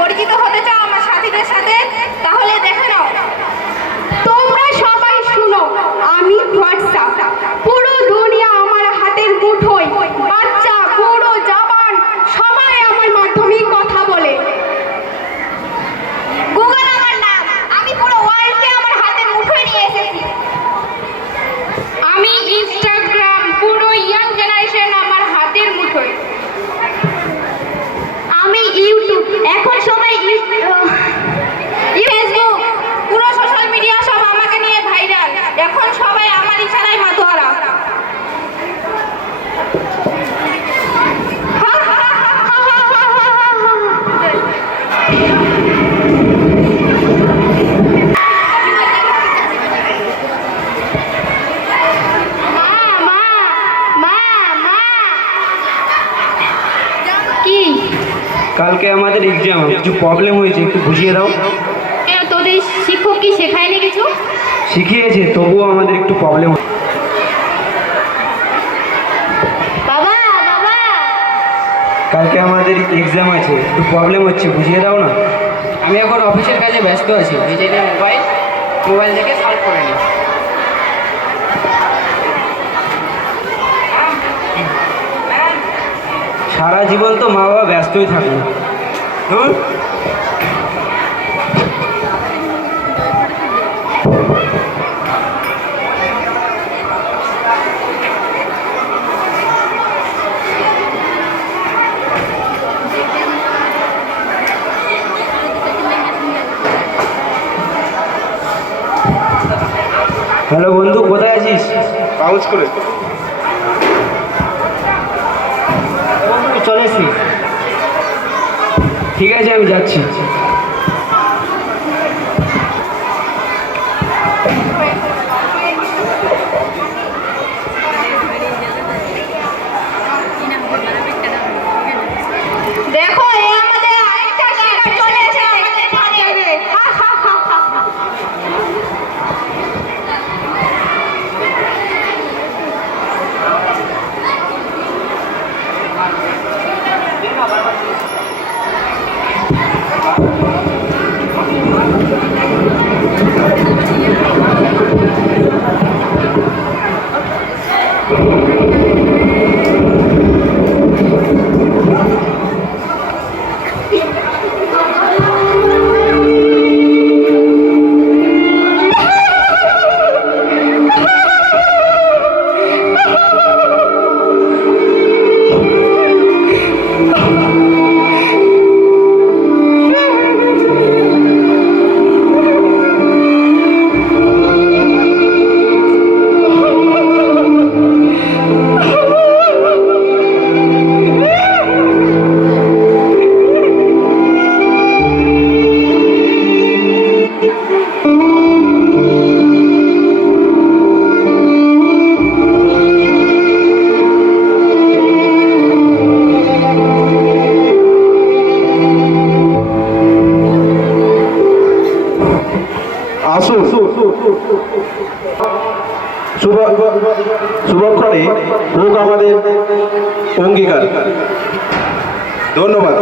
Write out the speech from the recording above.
পরিচিত হতে চাও আমার সাথীদের সাথে, তাহলে দেখে নাও। তোমরা সবাই শুনো, আমি হোয়াটসঅ্যাপ, পুরো দুনিয়া আমার হাতের মুঠোয়, বাচ্চা বুড়ো জওয়ান সবাই আমার মাধ্যমেই কথা বলে। গুগল আমার নাম, আমি পুরো ওয়ার্ল্ডকে আমার হাতের মুঠোয় নিয়ে এসেছি। আমি ইনস্টাগ্রাম, পুরো ইয়াং জেনারেশন আমার হাতের মুঠোয়। আমি ইউটিউব, এখন সবাই ফেসবুক, পুরো সোশ্যাল মিডিয়া সব আমাকে নিয়ে ভাইরাল, এখন সবাই আমার ইশারায় মাতোয়ারা। কি কালকে আমাদের এক্সাম, কিছু প্রবলেম হয়েছে, একটু বুঝিয়ে দাও। তোদের শিক্ষক কি শেখায়নি কিছু? শিখিয়েছে, তবুও আমাদের একটু প্রবলেম। বাবা বাবা, কালকে আমাদের এক্সাম আছে, একটু প্রবলেম হচ্ছে, বুঝিয়ে দাও না। আমি এখন অফিসের কাজে ব্যস্ত আছি, নিজে মোবাইল থেকে সলভ করে নিই। সারা জীবন তো মা বাবা ব্যস্তই থাকবে। হ্যালো বন্ধু, কোথায় আছিস? বাউন্স করে চলে এসি। ঠিক আছে, আমি যাচ্ছি। দেখো এই আমাদের আরেকটা শিকার চলে এসেছে আমাদের ফাঁদে। আসুন, শুভক্ষণে হোক আমাদের অঙ্গীকার। ধন্যবাদ।